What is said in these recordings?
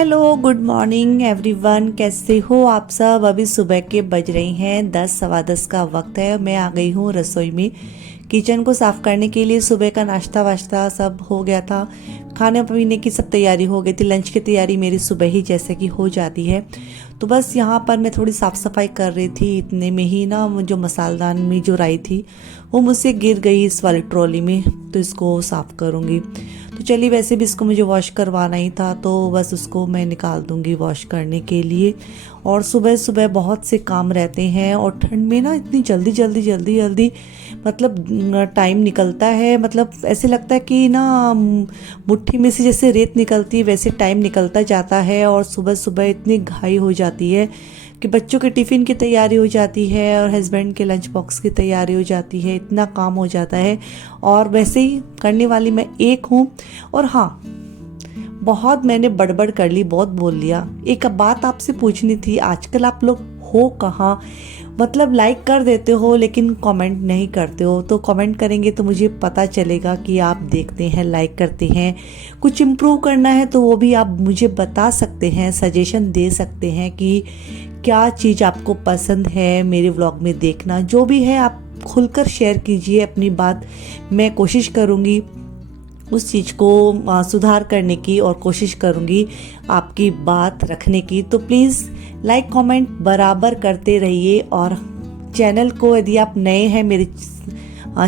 Hello, good morning everyone. कैसे हो आप सब। अभी सुबह के बज रही हैं 10, सवा 10 का वक्त है। मैं आ गई हूँ रसोई में किचन को साफ़ करने के लिए। सुबह का नाश्ता वाश्ता सब हो गया था, खाने पीने की सब तैयारी हो गई थी। लंच की तैयारी मेरी सुबह ही जैसे कि हो जाती है। तो बस यहाँ पर मैं थोड़ी साफ़ सफाई कर रही थी। इतने में ही ना जो मसालदान में जो राई थी वो मुझसे गिर गई इस वाली ट्रॉली में, तो इसको साफ़ करूँगी। तो चलिए, वैसे भी इसको मुझे वॉश करवाना ही था, तो बस उसको मैं निकाल दूंगी वॉश करने के लिए। और सुबह सुबह बहुत से काम रहते हैं, और ठंड में ना इतनी जल्दी जल्दी जल्दी जल्दी मतलब टाइम निकलता है। मतलब ऐसे लगता है कि ना मुट्ठी में से जैसे रेत निकलती है वैसे टाइम निकलता जाता है। और सुबह सुबह इतनी घाई हो जाती है कि बच्चों के टिफ़िन की तैयारी हो जाती है और हस्बैंड के लंच बॉक्स की तैयारी हो जाती है। इतना काम हो जाता है, और वैसे ही करने वाली मैं एक हूँ। और हाँ, बहुत मैंने बड़बड़ कर ली, बहुत बोल लिया। एक बात आपसे पूछनी थी, आजकल आप लोग हो कहाँ। मतलब लाइक कर देते हो लेकिन कमेंट नहीं करते हो। तो कमेंट करेंगे तो मुझे पता चलेगा कि आप देखते हैं, लाइक करते हैं। कुछ इम्प्रूव करना है तो वो भी आप मुझे बता सकते हैं, सजेशन दे सकते हैं कि क्या चीज़ आपको पसंद है मेरे व्लॉग में देखना। जो भी है आप खुलकर शेयर कीजिए अपनी बात। मैं कोशिश करूँगी उस चीज़ को सुधार करने की, और कोशिश करूँगी आपकी बात रखने की। तो प्लीज़ लाइक कमेंट बराबर करते रहिए। और चैनल को, यदि आप नए हैं मेरे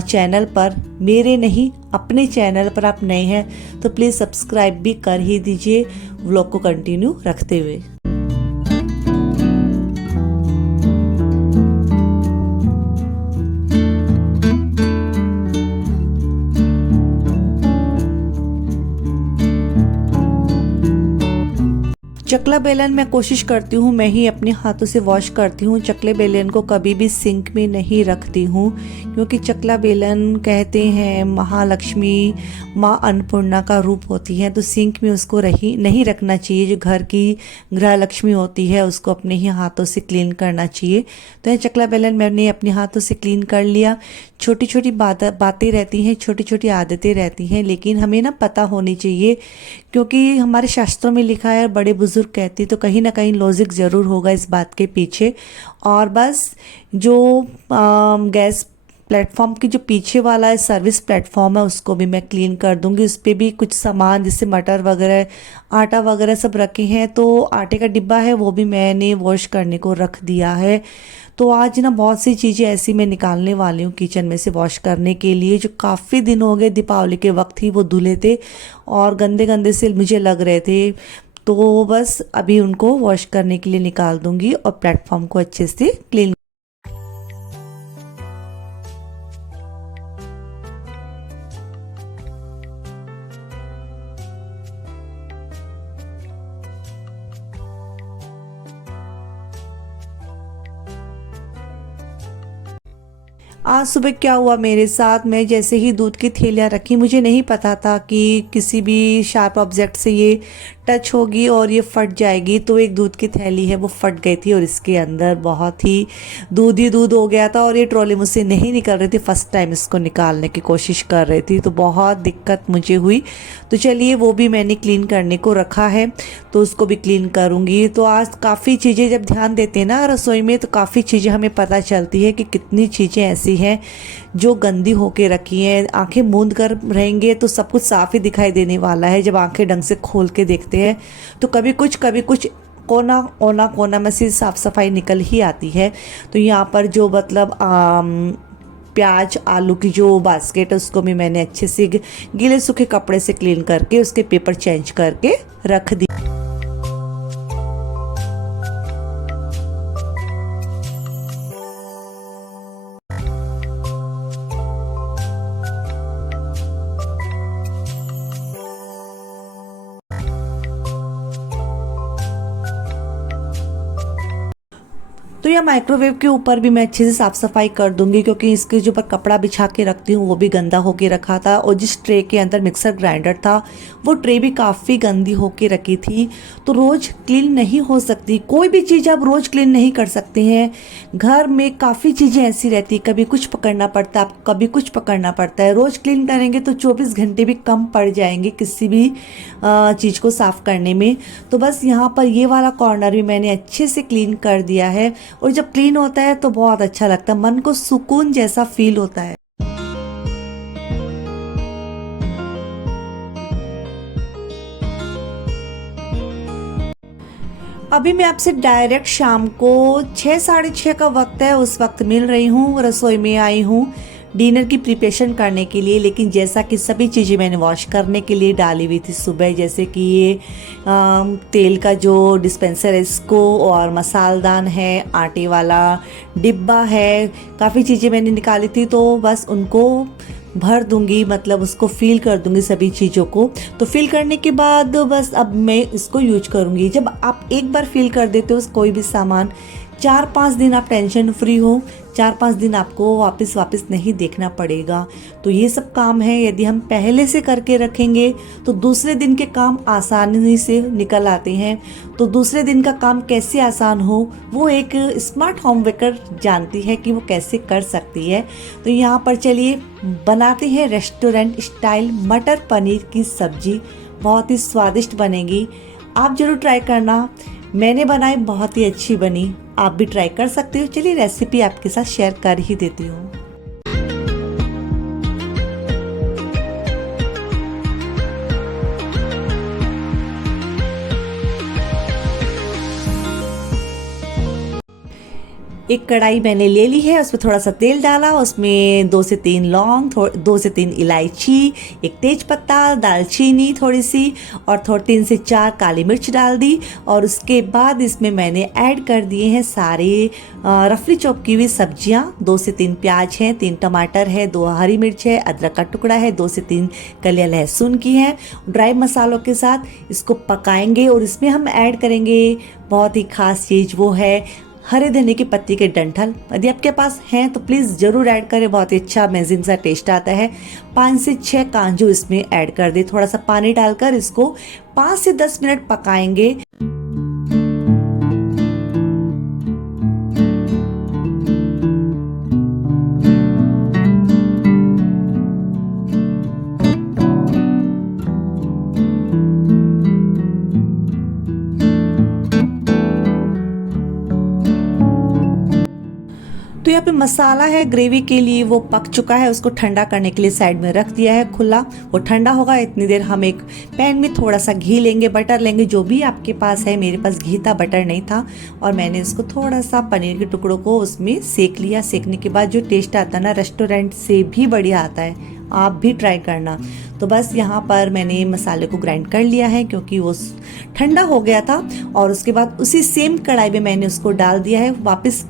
चैनल पर, मेरे नहीं अपने चैनल पर आप नए हैं, तो प्लीज़ सब्सक्राइब भी कर ही दीजिए व्लॉग को कंटिन्यू रखते हुए। चकला बेलन मैं कोशिश करती हूँ मैं ही अपने हाथों से वॉश करती हूँ। चकले बेलन को कभी भी सिंक में नहीं रखती हूँ, क्योंकि चकला बेलन कहते हैं महालक्ष्मी, माँ अन्नपूर्णा का रूप होती है। तो सिंक में उसको नहीं रखना चाहिए। जो घर की गृह लक्ष्मी होती है उसको अपने ही हाथों से क्लीन करना चाहिए। तो यह चकला बेलन मैंने अपने हाथों से क्लीन कर लिया। छोटी छोटी बातें रहती हैं, छोटी छोटी आदतें रहती हैं, लेकिन हमें ना पता होनी चाहिए, क्योंकि हमारे शास्त्रों में लिखा है, बड़े बुजुर्ग कहते, तो कहीं ना कहीं लॉजिक ज़रूर होगा इस बात के पीछे। और बस जो गैस प्लेटफॉर्म की जो पीछे वाला है सर्विस प्लेटफॉर्म है उसको भी मैं क्लीन कर दूंगी। उस पर भी कुछ सामान जैसे मटर वगैरह, आटा वगैरह सब रखे हैं, तो आटे का डिब्बा है वो भी मैंने वॉश करने को रख दिया है। तो आज ना बहुत सी चीज़ें ऐसी मैं निकालने वाली हूँ किचन में से वॉश करने के लिए, जो काफ़ी दिन हो गए, दीपावली के वक्त ही वो धुले थे और गंदे गंदे से मुझे लग रहे थे। तो बस अभी उनको वॉश करने के लिए निकाल दूंगी और प्लेटफॉर्म को अच्छे से क्लीन। आज सुबह क्या हुआ मेरे साथ, मैं जैसे ही दूध की थैलियाँ रखी, मुझे नहीं पता था कि किसी भी शार्प ऑब्जेक्ट से ये टच होगी और ये फट जाएगी। तो एक दूध की थैली है वो फट गई थी, और इसके अंदर बहुत ही दूध हो गया था, और ये ट्रॉली मुझसे नहीं निकल रही थी। फर्स्ट टाइम इसको निकालने की कोशिश कर रही थी, तो बहुत दिक्कत मुझे हुई। तो चलिए, वो भी मैंने क्लीन करने को रखा है, तो उसको भी क्लीन करूँगी। तो आज काफ़ी चीज़ें जब ध्यान देते हैं ना रसोई में, तो काफ़ी चीज़ें हमें पता चलती है कि कितनी चीज़ें ऐसी हैं जो गंदी होके रखी हैं। आंखें मूंद कर रहेंगे तो सब कुछ साफ ही दिखाई देने वाला है। जब आंखें ढंग से खोल के देखते हैं तो कभी कुछ कोना में से साफ सफाई निकल ही आती है। तो यहाँ पर जो मतलब प्याज आलू की जो बास्केट है उसको भी मैंने अच्छे से गीले सूखे कपड़े से क्लीन करके उसके पेपर चेंज करके रख दी। तो यह माइक्रोवेव के ऊपर भी मैं अच्छे से साफ सफाई कर दूंगी, क्योंकि इसके जो ऊपर कपड़ा बिछा के रखती हूँ वो भी गंदा होके रखा था, और जिस ट्रे के अंदर मिक्सर ग्राइंडर था वो ट्रे भी काफ़ी गंदी होके रखी थी। तो रोज़ क्लीन नहीं हो सकती, कोई भी चीज़ आप रोज़ क्लीन नहीं कर सकते हैं। घर में काफ़ी चीज़ें ऐसी रहती, कभी कुछ पकड़ना पड़ता है, कभी कुछ पकड़ना पड़ता है। रोज़ क्लीन करेंगे तो 24 घंटे भी कम पड़ जाएंगे किसी भी चीज़ को साफ़ करने में। तो बस यहाँ पर ये वाला कॉर्नर भी मैंने अच्छे से क्लीन कर दिया है, और जब क्लीन होता है तो बहुत अच्छा लगता है, मन को सुकून जैसा फील होता है। अभी मैं आपसे डायरेक्ट शाम को 6 साढ़े 6 का वक्त है, उस वक्त मिल रही हूँ, रसोई में आई हूँ डिनर की प्रिपरेशन करने के लिए। लेकिन जैसा कि सभी चीज़ें मैंने वॉश करने के लिए डाली हुई थी सुबह, जैसे कि ये तेल का जो डिस्पेंसर है इसको, और मसालदान है, आटे वाला डिब्बा है, काफ़ी चीज़ें मैंने निकाली थी, तो बस उनको भर दूंगी, मतलब उसको फिल कर दूंगी सभी चीज़ों को। तो फिल करने के बाद बस अब मैं इसको यूज करूंगी। जब आप एक बार फिल कर देते हो कोई भी सामान, 4-5 दिन आप टेंशन फ्री हो, 4-5 दिन आपको वापस नहीं देखना पड़ेगा। तो ये सब काम है, यदि हम पहले से करके रखेंगे तो दूसरे दिन के काम आसानी से निकल आते हैं। तो दूसरे दिन का काम कैसे आसान हो वो एक स्मार्ट होम मेकर जानती है कि वो कैसे कर सकती है। तो यहाँ पर चलिए बनाते हैं रेस्टोरेंट स्टाइल मटर पनीर की सब्जी, बहुत ही स्वादिष्ट बनेगी। आप जरूर ट्राई करना, मैंने बनाई बहुत ही अच्छी बनी, आप भी ट्राई कर सकते हो। चलिए रेसिपी आपके साथ शेयर कर ही देती हूँ। एक कढ़ाई मैंने ले ली है, उसमें थोड़ा सा तेल डाला, उसमें 2 से 3 लौंग, 2 से 3 इलायची, एक तेज पत्ता, दालचीनी थोड़ी सी, और 3 से 4 काली मिर्च डाल दी। और उसके बाद इसमें मैंने ऐड कर दिए हैं सारे रफली चॉप की हुई सब्जियां। 2 से 3 प्याज हैं, 3 टमाटर है, 2 हरी मिर्च है, अदरक का टुकड़ा है, 2 से 3 कलियां लहसुन की हैं। ड्राई मसालों के साथ इसको पकाएंगे, और इसमें हम ऐड करेंगे बहुत ही खास चीज़, वो है हरे धनिया की पत्ती के डंठल। यदि आपके पास हैं तो प्लीज़ ज़रूर ऐड करें, बहुत ही अच्छा अमेजिंग सा टेस्ट आता है। 5 से 6 काजू इसमें ऐड कर दे, थोड़ा सा पानी डालकर इसको 5 से 10 मिनट पकाएंगे। तो यहाँ पे मसाला है ग्रेवी के लिए, वो पक चुका है, उसको ठंडा करने के लिए साइड में रख दिया है खुला। वो ठंडा होगा, इतनी देर हम एक पैन में थोड़ा सा घी लेंगे, बटर लेंगे, जो भी आपके पास है। मेरे पास घी था, बटर नहीं था, और मैंने इसको थोड़ा सा पनीर के टुकड़ों को उसमें सेक लिया। सेकने के बाद जो टेस्ट आता है ना, रेस्टोरेंट से भी बढ़िया आता है, आप भी ट्राई करना। तो बस यहाँ पर मैंने मसाले को ग्राइंड कर लिया है, क्योंकि वो ठंडा हो गया था। और उसके बाद उसी सेम कढ़ाई में मैंने उसको डाल दिया है। वापस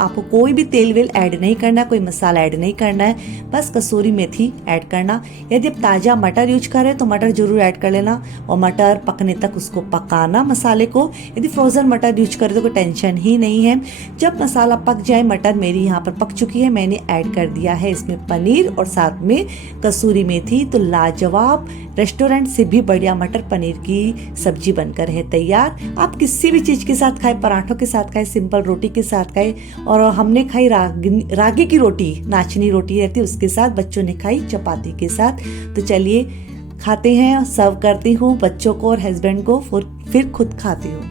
आपको कोई भी तेल वेल ऐड नहीं करना, कोई मसाला ऐड नहीं करना है, बस कसूरी मेथी ऐड करना। यदि आप ताज़ा मटर यूज करें तो मटर जरूर ऐड कर लेना, और मटर पकने तक उसको पकाना मसाले को। यदि फ्रोज़न मटर यूज करें तो कोई टेंशन ही नहीं है। जब मसाला पक जाए, मटर मेरी यहाँ पर पक चुकी है, मैंने ऐड कर दिया है इसमें पनीर और साथ में कसूरी मेथी। तो लाजवाब रेस्टोरेंट से भी बढ़िया मटर पनीर की सब्जी बनकर है तैयार। आप किसी भी चीज़ के साथ खाएं, पराठों के साथ खाएं, सिंपल रोटी के साथ खाएं, और हमने खाई रागी की रोटी, नाचनी रोटी रहती है उसके साथ, बच्चों ने खाई चपाती के साथ। तो चलिए खाते हैं, सर्व करती हूँ बच्चों को और हस्बैंड को, फिर खुद खाती हूँ।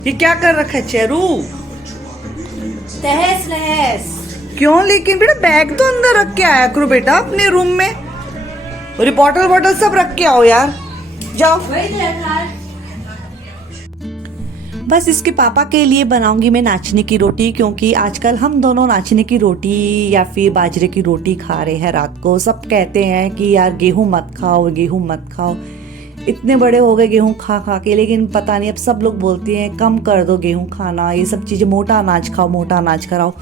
ये क्या कर रखा है चेरू? तहस नहस। क्यों? लेकिन बेटा बैग तो अंदर रख के आया करो बेटा अपने रूम में, और बॉटल सब रख के आओ यार, जाओ। बस इसके पापा के लिए बनाऊंगी मैं नाचने की रोटी, क्योंकि आजकल हम दोनों नाचने की रोटी या फिर बाजरे की रोटी खा रहे हैं रात को। सब कहते हैं कि यार गेहूं मत खाओ, गेहूं मत खाओ। इतने बड़े हो गए गेहूं खा खा के, लेकिन पता नहीं अब सब लोग बोलते हैं कम कर दो गेहूं खाना, ये सब चीज़ें, मोटा अनाज खाओ, मोटा अनाज कराओ।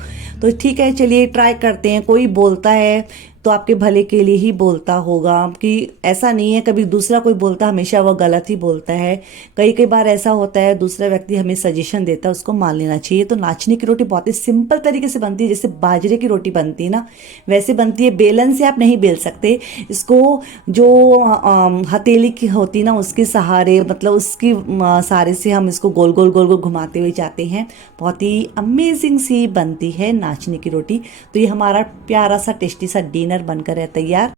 तो ठीक है, चलिए ट्राई करते हैं। कोई बोलता है तो आपके भले के लिए ही बोलता होगा, कि ऐसा नहीं है कभी दूसरा कोई बोलता हमेशा वो गलत ही बोलता है। कई कई बार ऐसा होता है दूसरा व्यक्ति हमें सजेशन देता है, उसको मान लेना चाहिए। तो नाचनी की रोटी बहुत ही सिंपल तरीके से बनती है, जैसे बाजरे की रोटी बनती है ना, वैसे बनती है। बेलन से आप नहीं बेल सकते इसको, जो हथेली की होती ना उसके सहारे, मतलब उसकी सहारे से हम इसको गोल गोल गोल गोल घुमाते हुए जाते हैं। बहुत ही अमेजिंग सी बनती है नाचनी की रोटी। तो ये हमारा प्यारा सा टेस्टी सा डिनर बनकर है तैयार।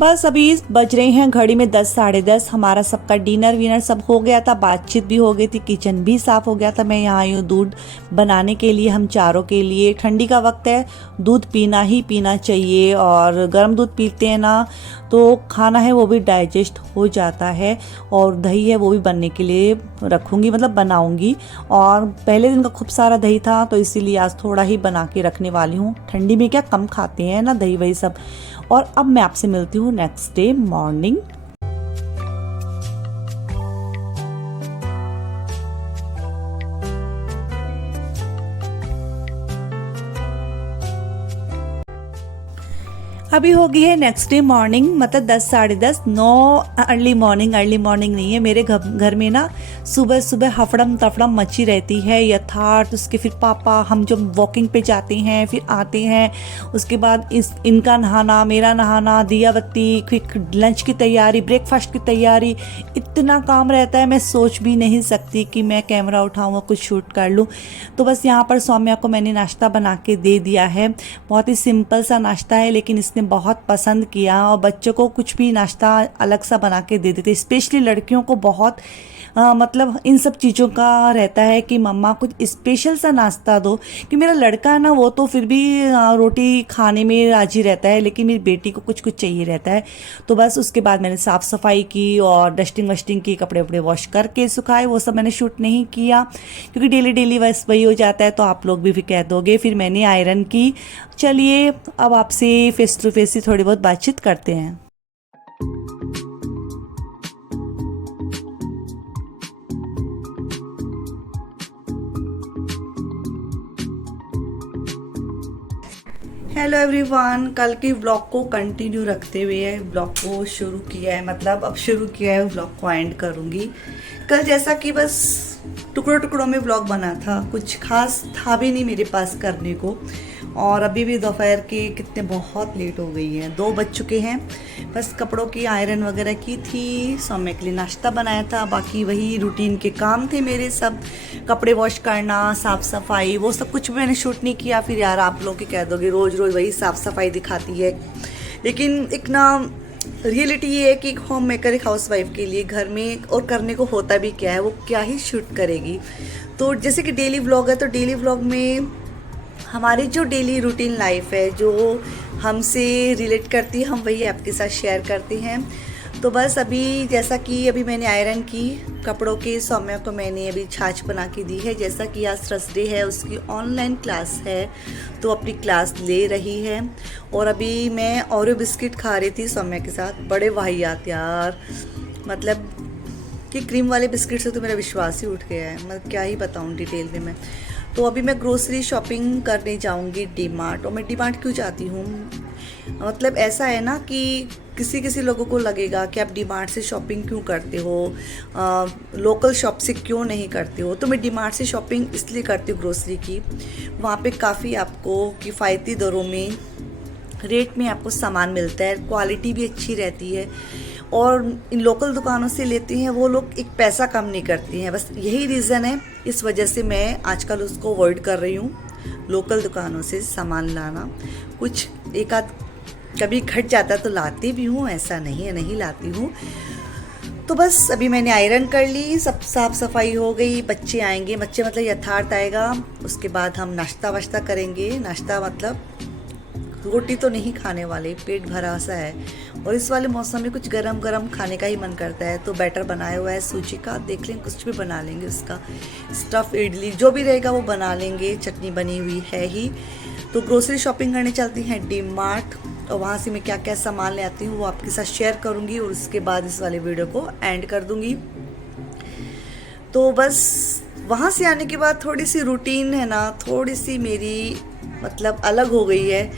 बस अभी बज रहे हैं घड़ी में 10 साढ़े 10। हमारा सबका डिनर विनर सब हो गया था, बातचीत भी हो गई थी, किचन भी साफ हो गया था। मैं यहाँ आई हूँ दूध बनाने के लिए, हम चारों के लिए। ठंडी का वक्त है, दूध पीना ही पीना चाहिए, और गर्म दूध पीते हैं ना तो खाना है वो भी डाइजेस्ट हो जाता है। और दही है वो भी बनने के लिए रखूँगी, मतलब बनाऊँगी। और पहले दिन का खूब सारा दही था तो इसीलिए आज थोड़ा ही बना के रखने वाली हूँ। ठंडी में क्या कम खाते हैं ना दही वही सब। और अब मैं आपसे मिलती हूँ नेक्स्ट डे मॉर्निंग। अभी हो गई है नेक्स्ट डे मॉर्निंग, मतलब 10 साढ़े 10, 9 अर्ली मॉर्निंग। अर्ली मॉर्निंग नहीं है, मेरे घर में ना सुबह सुबह हफड़म तफड़म मची रहती है यथार्थ। उसके फिर पापा, हम जब वॉकिंग पे जाते हैं फिर आते हैं, उसके बाद इनका नहाना, मेरा नहाना, दिया बत्ती, क्विक लंच की तैयारी, ब्रेकफास्ट की तैयारी, इतना काम रहता है। मैं सोच भी नहीं सकती कि मैं कैमरा उठाऊँ और कुछ शूट कर लूँ। तो बस यहाँ पर सौम्या को मैंने नाश्ता बना के दे दिया है। बहुत ही सिंपल सा नाश्ता है, लेकिन इसने बहुत पसंद किया। और बच्चों को कुछ भी नाश्ता अलग सा बना के दे देते, स्पेशली लड़कियों को बहुत मतलब इन सब चीज़ों का रहता है कि मम्मा कुछ स्पेशल सा नाश्ता दो। कि मेरा लड़का है ना वो तो फिर भी रोटी खाने में राजी रहता है, लेकिन मेरी बेटी को कुछ कुछ चाहिए रहता है। तो बस उसके बाद मैंने साफ़ सफाई की और डस्टिंग वस्टिंग की, कपड़े वपड़े वॉश करके सुखाए। वो सब मैंने शूट नहीं किया क्योंकि डेली डेली बस वही हो जाता है, तो आप लोग भी कह दोगे। फिर मैंने आयरन की। चलिए अब आपसे फेस टू फेस ही थोड़ी बहुत बातचीत करते हैं। हेलो एवरीवन, कल के व्लॉग को कंटिन्यू रखते हुए व्लॉग को शुरू किया है, मतलब अब शुरू किया है, व्लॉग को एंड करूँगी। कल जैसा कि बस टुकड़ों टुकड़ों में व्लॉग बना था, कुछ खास था भी नहीं मेरे पास करने को। और अभी भी दोपहर के कितने बहुत लेट हो गई है, 2 बज चुके हैं। बस कपड़ों की आयरन वगैरह की थी, सौम्य के लिए नाश्ता बनाया था, बाकी वही रूटीन के काम थे मेरे सब। कपड़े वॉश करना, साफ़ सफाई, वो सब कुछ भी मैंने शूट नहीं किया। फिर यार आप लोग कह दोगे रोज़ रोज़ वही साफ़ सफाई दिखाती है, लेकिन एक ना रियलिटी ये है कि एक होम मेकर, एक हाउस वाइफ के लिए घर में और करने को होता भी क्या है, वो क्या ही शूट करेगी। तो जैसे कि डेली व्लॉग है, तो डेली व्लॉग में हमारी जो डेली रूटीन लाइफ है, जो हमसे रिलेट करती है, हम वही आपके साथ शेयर करते हैं। तो बस अभी जैसा कि अभी मैंने आयरन की कपड़ों के, सौम्या को मैंने अभी छाछ बना के दी है। जैसा कि आज थर्सडे है, उसकी ऑनलाइन क्लास है तो अपनी क्लास ले रही है। और अभी मैं ओरियो बिस्किट खा रही थी सौम्या के साथ, बड़े वाहियात यार, मतलब कि क्रीम वाले बिस्किट से तो मेरा विश्वास ही उठ गया है, मतलब क्या ही बताऊँ डिटेल में मैं। तो अभी मैं ग्रोसरी शॉपिंग करने जाऊंगी डी-मार्ट। और मैं डी-मार्ट क्यों जाती हूँ, मतलब ऐसा है ना कि किसी किसी लोगों को लगेगा कि आप डी-मार्ट से शॉपिंग क्यों करते हो, लोकल शॉप से क्यों नहीं करते हो। तो मैं डी-मार्ट से शॉपिंग इसलिए करती हूँ ग्रोसरी की, वहाँ पे काफ़ी आपको किफ़ायती दरों में, रेट में आपको सामान मिलता है, क्वालिटी भी अच्छी रहती है। और इन लोकल दुकानों से लेते हैं वो लोग, एक पैसा कम नहीं करती हैं, बस यही रीज़न है। इस वजह से मैं आजकल उसको अवॉइड कर रही हूँ, लोकल दुकानों से सामान लाना। कुछ एक आध कभी घट जाता तो लाती भी हूँ, ऐसा नहीं है नहीं लाती हूँ। तो बस अभी मैंने आयरन कर ली, सब साफ़ सफाई हो गई। बच्चे आएंगे, बच्चे मतलब यथार्थ आएगा, उसके बाद हम नाश्ता वाश्ता करेंगे। नाश्ता मतलब रोटी तो नहीं खाने वाले, पेट भरा सा है और इस वाले मौसम में कुछ गरम गरम खाने का ही मन करता है। तो बैटर बनाया हुआ है सूजी का, देख लें कुछ भी बना लेंगे उसका, स्टफ़ इडली जो भी रहेगा वो बना लेंगे, चटनी बनी हुई है ही। तो ग्रोसरी शॉपिंग करने चलती हैं डी मार्ट, और वहाँ से मैं क्या क्या सामान ले आती हूँ वो आपके साथ शेयर करूँगी और उसके बाद इस वाले वीडियो को एंड कर दूँगी। तो बस वहाँ से आने के बाद थोड़ी सी रूटीन है ना, थोड़ी सी मेरी मतलब अलग हो गई है।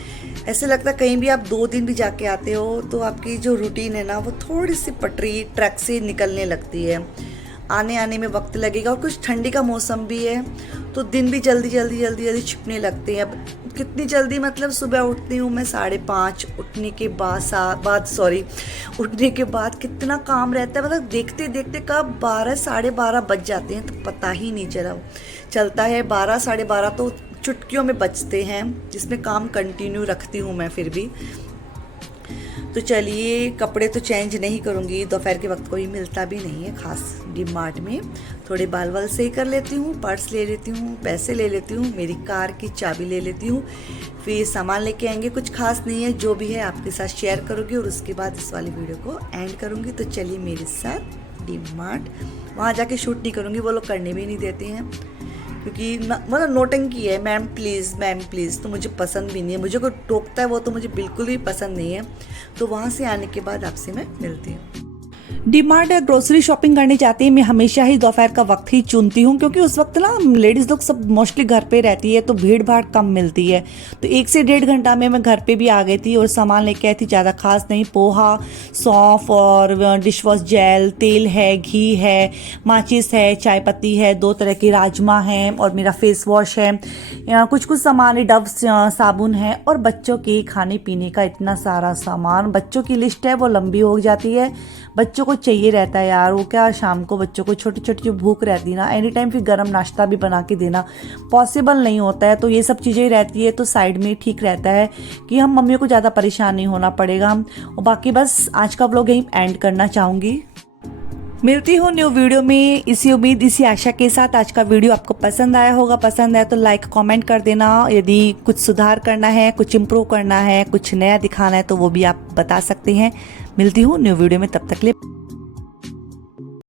ऐसे लगता है कहीं भी आप 2 दिन भी जाके आते हो तो आपकी जो रूटीन है ना वो थोड़ी सी पटरी ट्रैक से निकलने लगती है, आने में वक्त लगेगा। और कुछ ठंडी का मौसम भी है तो दिन भी जल्दी छिपने लगते हैं। अब कितनी जल्दी, मतलब सुबह उठती हूँ मैं 5:30, उठने के बाद कितना काम रहता है, मतलब देखते देखते कब 12 साढ़े 12 बज जाते हैं तो पता ही नहीं चलता है। 12 साढ़े 12 तो चुटकियों में बजते हैं, जिसमें काम कंटिन्यू रखती हूँ मैं फिर भी। तो चलिए, कपड़े तो चेंज नहीं करूँगी, दोपहर के वक्त कोई मिलता भी नहीं है खास डी मार्ट में। थोड़े बाल वाल सही कर लेती हूँ, पर्स ले लेती हूँ, पैसे ले लेती हूँ, मेरी कार की चाबी ले लेती हूँ, फिर सामान लेके आएंगे। कुछ खास नहीं है, जो भी है आपके साथ शेयर करूँगी और उसके बाद इस वाली वीडियो को एंड करूँगी। तो चलिए मेरे साथ डी मार्ट। वहाँ जाके शूट नहीं करूँगी, वो लोग करने भी नहीं देते हैं क्योंकि मतलब नोटंकी है, मैम प्लीज़, तो मुझे पसंद भी नहीं है। मुझे कोई टोकता है वो तो मुझे बिल्कुल भी पसंद नहीं है। तो वहाँ से आने के बाद आपसे मैं मिलती हूँ। डी मार्ट ग्रोसरी शॉपिंग करने जाती है, मैं हमेशा ही दोपहर का वक्त ही चुनती हूँ क्योंकि उस वक्त ना लेडीज़ लोग सब मोस्टली घर पे रहती है तो भीड़ भाड़ कम मिलती है। तो 1 से 1.5 घंटा में मैं घर पे भी आ गई थी और सामान लेके आई थी, ज़्यादा खास नहीं, पोहा, सौंफ और डिश वॉश जेल, तेल है, घी है, माचिस है, चाय पत्ती है, 2 तरह के राजमा हैं और मेरा फेस वॉश है, कुछ सामान है, डव साबुन है और बच्चों के खाने पीने का इतना सारा सामान। बच्चों की लिस्ट है वो लंबी हो जाती है, बच्चों को चाहिए रहता है यार, वो क्या शाम को बच्चों को छोटी छोटी जो भूख रहती है ना, एनी टाइम फिर गर्म नाश्ता भी बना के देना पॉसिबल नहीं होता है। तो ये सब चीज़ें रहती है तो साइड में ठीक रहता है कि हम मम्मियों को ज़्यादा परेशान नहीं होना पड़ेगा। और बाकी बस आज का व्लॉग यहीं एंड करना चाहूँगी। मिलती हूँ न्यू वीडियो में, इसी उम्मीद इसी आशा के साथ। आज का वीडियो आपको पसंद आया होगा, पसंद आया तो लाइक कमेंट कर देना। यदि कुछ सुधार करना है, कुछ इम्प्रूव करना है, कुछ नया दिखाना है तो वो भी आप बता सकते हैं। मिलती हूँ न्यू वीडियो में, तब तक के लिए।